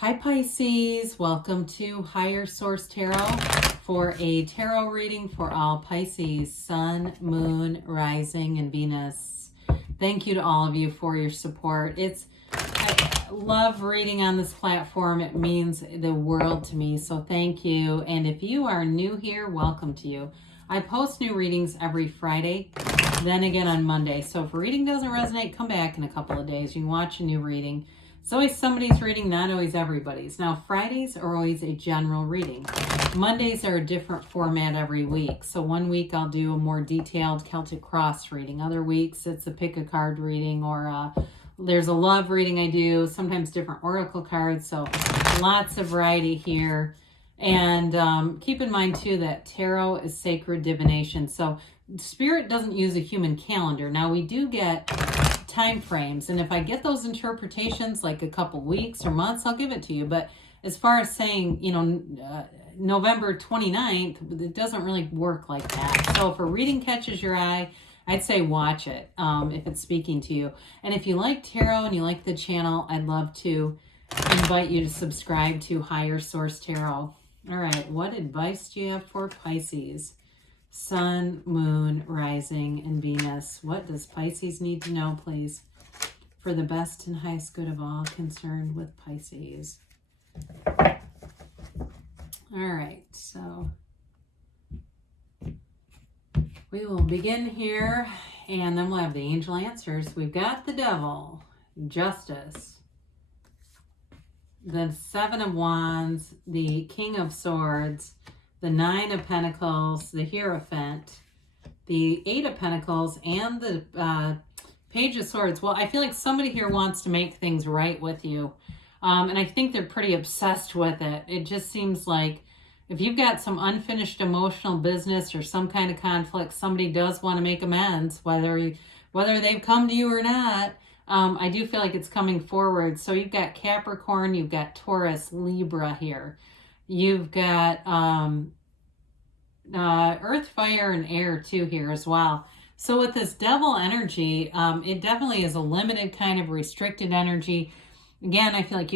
Hi Pisces, welcome to Higher Source Tarot for a tarot reading for all Pisces, Sun, Moon, Rising, and Venus. Thank you to all of you for your support. I love reading on this platform. It means the world to me, so thank you. And if you are new here, welcome to you. I post new readings every Friday, then again on Monday. So if a reading doesn't resonate, come back in a couple of days. You can watch a new reading. It's always somebody's reading, not always everybody's. Now, Fridays are always a general reading. Mondays are a different format every week. So one week I'll do a more detailed Celtic Cross reading. Other weeks it's a pick a card reading, or there's a love reading I do, sometimes different oracle cards. So lots of variety here. And keep in mind too that tarot is sacred divination. So Spirit doesn't use a human calendar. Now we do get time frames, and if I get those interpretations like a couple weeks or months, I'll give it to you. But as far as saying, November 29th, it doesn't really work like that. So if a reading catches your eye, I'd say watch it if it's speaking to you. And if you like tarot and you like the channel, I'd love to invite you to subscribe to Higher Source Tarot. All right, what advice do you have for Pisces? Sun, Moon, Rising, and Venus. What does Pisces need to know, please, for the best and highest good of all concerned with Pisces? All right, so we will begin here, and then we'll have the angel answers. We've got the Devil, Justice, the Seven of Wands, the King of Swords, the Nine of Pentacles, the Hierophant, the Eight of Pentacles, and the Page of Swords. Well, I feel like somebody here wants to make things right with you. And I think they're pretty obsessed with it. It just seems like if you've got some unfinished emotional business or some kind of conflict, somebody does want to make amends, whether they've come to you or not. I do feel like it's coming forward. So you've got Capricorn, you've got Taurus, Libra here. You've got Earth, Fire, and Air too here as well. So with this Devil energy, it definitely is a limited kind of restricted energy. Again, I feel like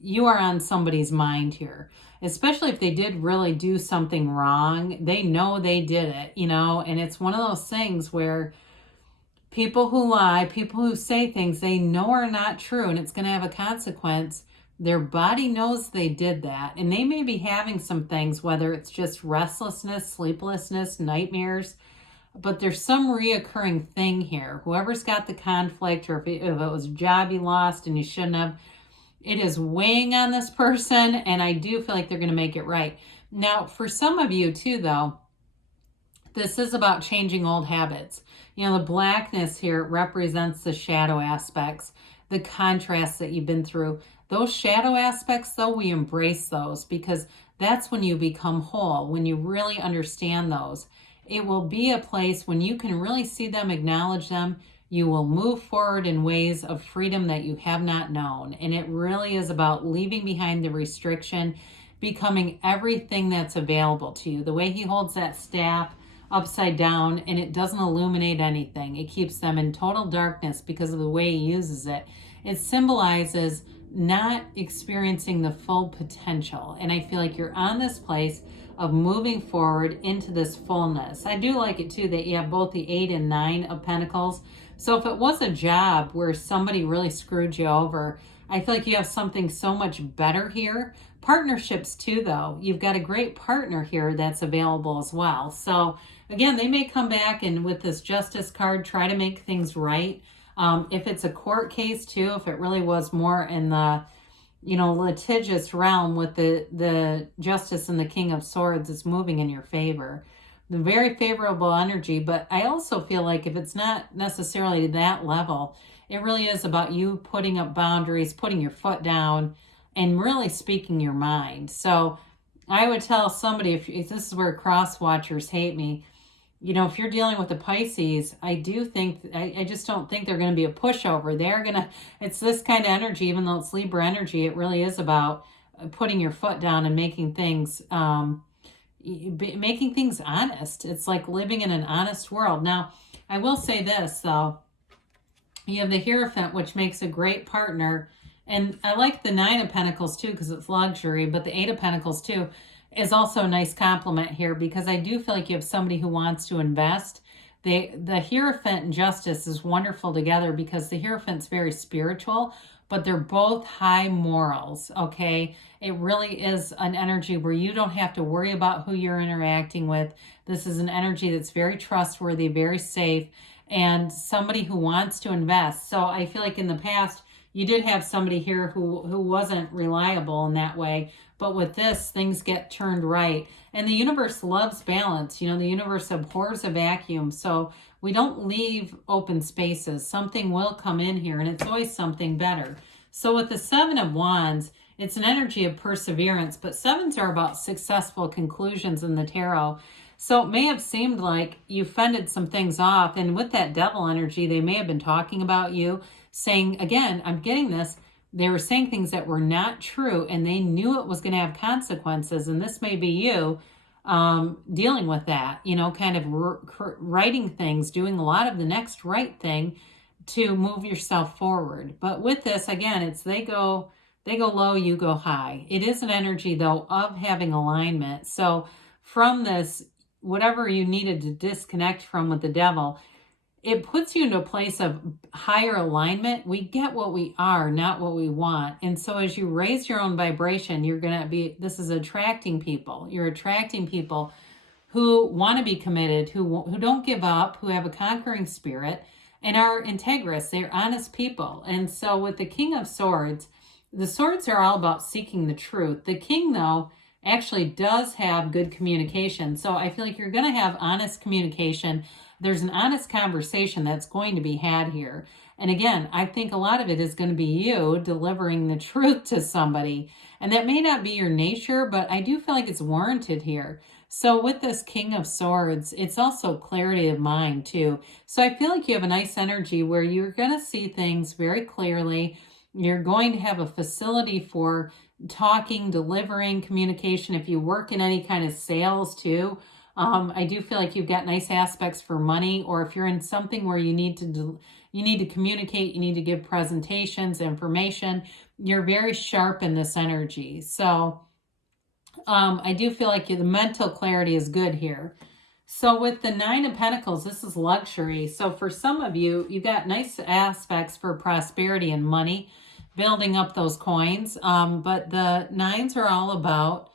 you are on somebody's mind here, especially if they did really do something wrong. They know they did it, and it's one of those things where people who lie, people who say things they know are not true, and it's going to have a consequence. Their body knows they did that, and they may be having some things, whether it's just restlessness, sleeplessness, nightmares, but there's some reoccurring thing here. Whoever's got the conflict, or if it was a job you lost and you shouldn't have, it is weighing on this person, and I do feel like they're going to make it right. Now, for some of you too, though, this is about changing old habits. The blackness here represents the shadow aspects, the contrasts that you've been through. Those shadow aspects, though, we embrace those, because that's when you become whole, when you really understand those. It will be a place when you can really see them, acknowledge them. You will move forward in ways of freedom that you have not known. And it really is about leaving behind the restriction, becoming everything that's available to you. The way he holds that staff upside down, and it doesn't illuminate anything. It keeps them in total darkness because of the way he uses it. It symbolizes not experiencing the full potential. And I feel like you're on this place of moving forward into this fullness. I do like it too that you have both the 8 and 9 of Pentacles. So if it was a job where somebody really screwed you over, I feel like you have something so much better here. Partnerships too, though. You've got a great partner here that's available as well. So again, they may come back and with this Justice card, try to make things right. If it's a court case too, if it really was more in the, litigious realm with the Justice and the King of Swords, it's moving in your favor. The very favorable energy, but I also feel like if it's not necessarily that level, it really is about you putting up boundaries, putting your foot down, and really speaking your mind. So I would tell somebody, if this is where cross watchers hate me, if you're dealing with the Pisces, I just don't think they're going to be a pushover. It's this kind of energy, even though it's Libra energy, it really is about putting your foot down and making things honest. It's like living in an honest world. Now, I will say this, though. You have the Hierophant, which makes a great partner And I like the Nine of Pentacles too because it's luxury, but the Eight of Pentacles too is also a nice compliment here because I do feel like you have somebody who wants to invest. The Hierophant and Justice is wonderful together because the Hierophant's very spiritual, but they're both high morals, okay? It really is an energy where you don't have to worry about who you're interacting with. This is an energy that's very trustworthy, very safe, and somebody who wants to invest. So I feel like in the past, you did have somebody here who wasn't reliable in that way. But with this, things get turned right. And the universe loves balance. You know, the universe abhors a vacuum. So we don't leave open spaces. Something will come in here, and it's always something better. So with the Seven of Wands, it's an energy of perseverance, but sevens are about successful conclusions in the tarot. So it may have seemed like you fended some things off, and with that Devil energy, they may have been talking about you, saying, again, I'm getting this, they were saying things that were not true, and they knew it was going to have consequences, and this may be you dealing with that, you know, kind of writing things, doing a lot of the next right thing to move yourself forward. But with this, again, it's they go low, you go high. It is an energy, though, of having alignment. So from this, whatever you needed to disconnect from with the Devil, it puts you into a place of higher alignment. We get what we are, not what we want. And so as you raise your own vibration, you're going to be, this is attracting people. You're attracting people who want to be committed, who don't give up, who have a conquering spirit, and are integrous. They're honest people. And so with the King of Swords, the swords are all about seeking the truth. The King, though, actually does have good communication. So I feel like you're going to have honest communication. There's an honest conversation that's going to be had here. And again, I think a lot of it is going to be you delivering the truth to somebody. And that may not be your nature, but I do feel like it's warranted here. So with this King of Swords, it's also clarity of mind too. So I feel like you have a nice energy where you're going to see things very clearly. You're going to have a facility for talking, delivering, communication. If you work in any kind of sales too, I do feel like you've got nice aspects for money, or if you're in something where you need to communicate, you need to give presentations, information, you're very sharp in this energy. So I do feel like the mental clarity is good here. So with the Nine of Pentacles, this is luxury. So for some of you, you got nice aspects for prosperity and money, building up those coins. But the nines are all about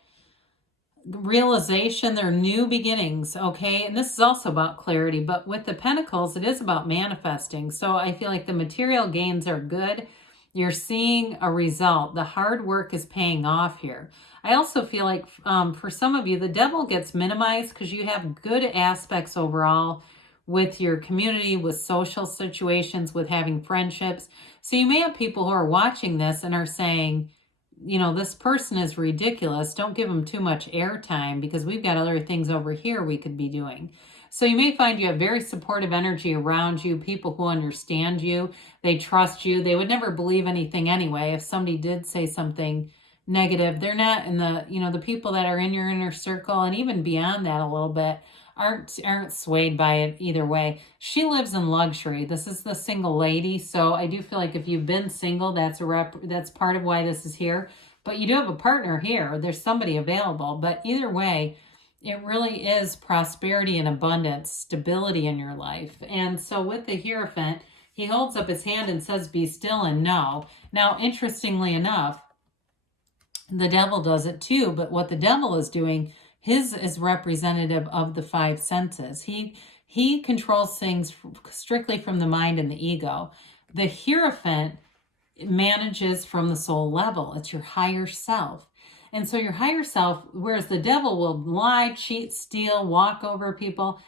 realization, they're new beginnings, okay? And this is also about clarity, but with the Pentacles, it is about manifesting. So I feel like the material gains are good. You're seeing a result. The hard work is paying off here. I also feel like for some of you, the Devil gets minimized because you have good aspects overall with your community, with social situations, with having friendships. So you may have people who are watching this and are saying, you know, this person is ridiculous. Don't give them too much airtime because we've got other things over here we could be doing. So you may find you have very supportive energy around you, people who understand you, they trust you. They would never believe anything anyway. If somebody did say something negative, they're not in the, you know, the people that are in your inner circle and even beyond that a little bit aren't swayed by it either way. She lives in luxury. This is the single lady. So I do feel like if you've been single, that's part of why this is here. But you do have a partner here. There's somebody available. But either way, it really is prosperity and abundance, stability in your life. And so with the Hierophant, he holds up his hand and says, be still and know. Now, interestingly enough, the Devil does it too. But what the Devil is doing, his is representative of the five senses. He controls things strictly from the mind and the ego. The Hierophant manages from the soul level. It's your higher self. And so your higher self, whereas the Devil will lie, cheat, steal, walk over people,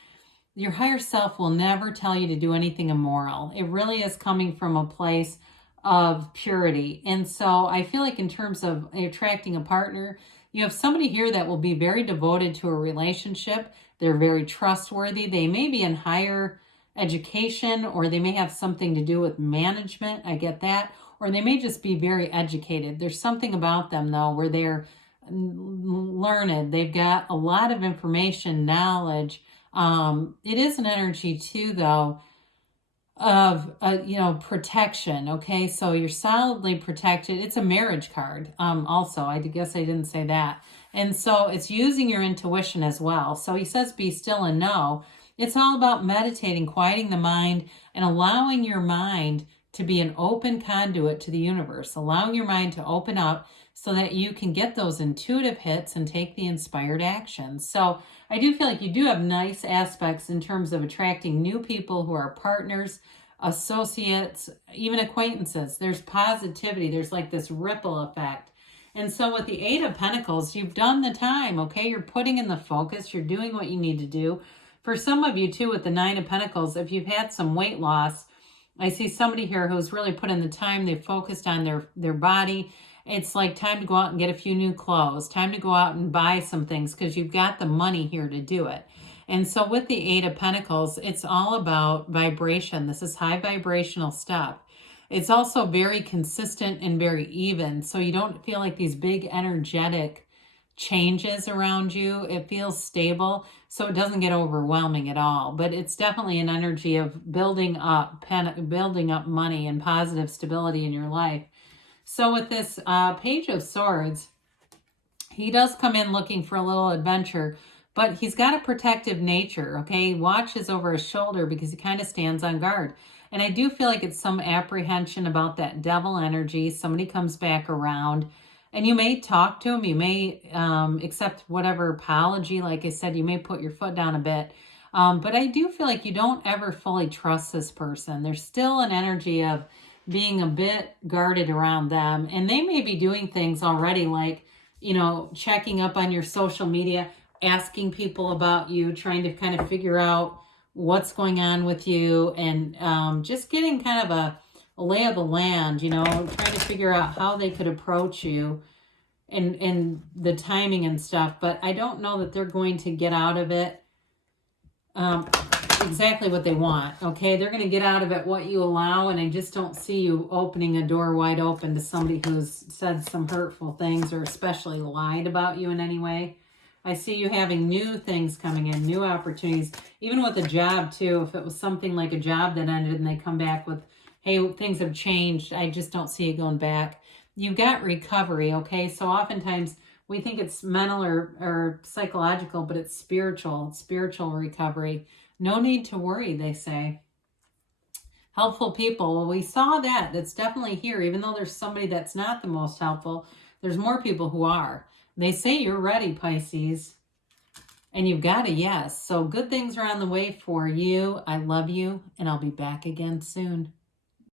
your higher self will never tell you to do anything immoral. It really is coming from a place of purity. And so I feel like in terms of attracting a partner, you have somebody here that will be very devoted to a relationship. They're very trustworthy. They may be in higher education, or they may have something to do with management. I get that. Or they may just be very educated. There's something about them, though, where they're learned. They've got a lot of information, knowledge. It is an energy, too, though, of, protection. Okay. So you're solidly protected. It's a marriage card. Also, I guess I didn't say that. And so it's using your intuition as well. So he says, be still and know. It's all about meditating, quieting the mind, and allowing your mind to be an open conduit to the universe, allowing your mind to open up so that you can get those intuitive hits and take the inspired actions. So I do feel like you do have nice aspects in terms of attracting new people who are partners, associates, even acquaintances. There's positivity. There's like this ripple effect. And so with the Eight of Pentacles, you've done the time, okay? You're putting in the focus. You're doing what you need to do. For some of you too, with the Nine of Pentacles, if you've had some weight loss, I see somebody here who's really put in the time. They've focused on their body. It's like time to go out and get a few new clothes, time to go out and buy some things because you've got the money here to do it. And so with the Eight of Pentacles, it's all about vibration. This is high vibrational stuff. It's also very consistent and very even. So you don't feel like these big energetic changes around you. It feels stable, so it doesn't get overwhelming at all. But it's definitely an energy of building up money and positive stability in your life. So with this Page of Swords, he does come in looking for a little adventure, but he's got a protective nature, okay? He watches over his shoulder because he kind of stands on guard. And I do feel like it's some apprehension about that devil energy. Somebody comes back around, and you may talk to him. You may accept whatever apology. Like I said, you may put your foot down a bit. But I do feel like you don't ever fully trust this person. There's still an energy of being a bit guarded around them. And they may be doing things already like, checking up on your social media, asking people about you, trying to kind of figure out what's going on with you, and just getting kind of a lay of the land, trying to figure out how they could approach you and the timing and stuff. But I don't know that they're going to get out of it exactly what they want, okay? They're going to get out of it what you allow, and I just don't see you opening a door wide open to somebody who's said some hurtful things or especially lied about you in any way. I see you having new things coming in, new opportunities, even with a job too. If it was something like a job that ended and they come back with, hey, things have changed, I just don't see it going back. You've got recovery, okay? So oftentimes we think it's mental or psychological, but it's spiritual recovery. No need to worry, they say. Helpful people. Well, we saw that. That's definitely here. Even though there's somebody that's not the most helpful, there's more people who are. They say you're ready, Pisces. And you've got a yes. So good things are on the way for you. I love you, and I'll be back again soon.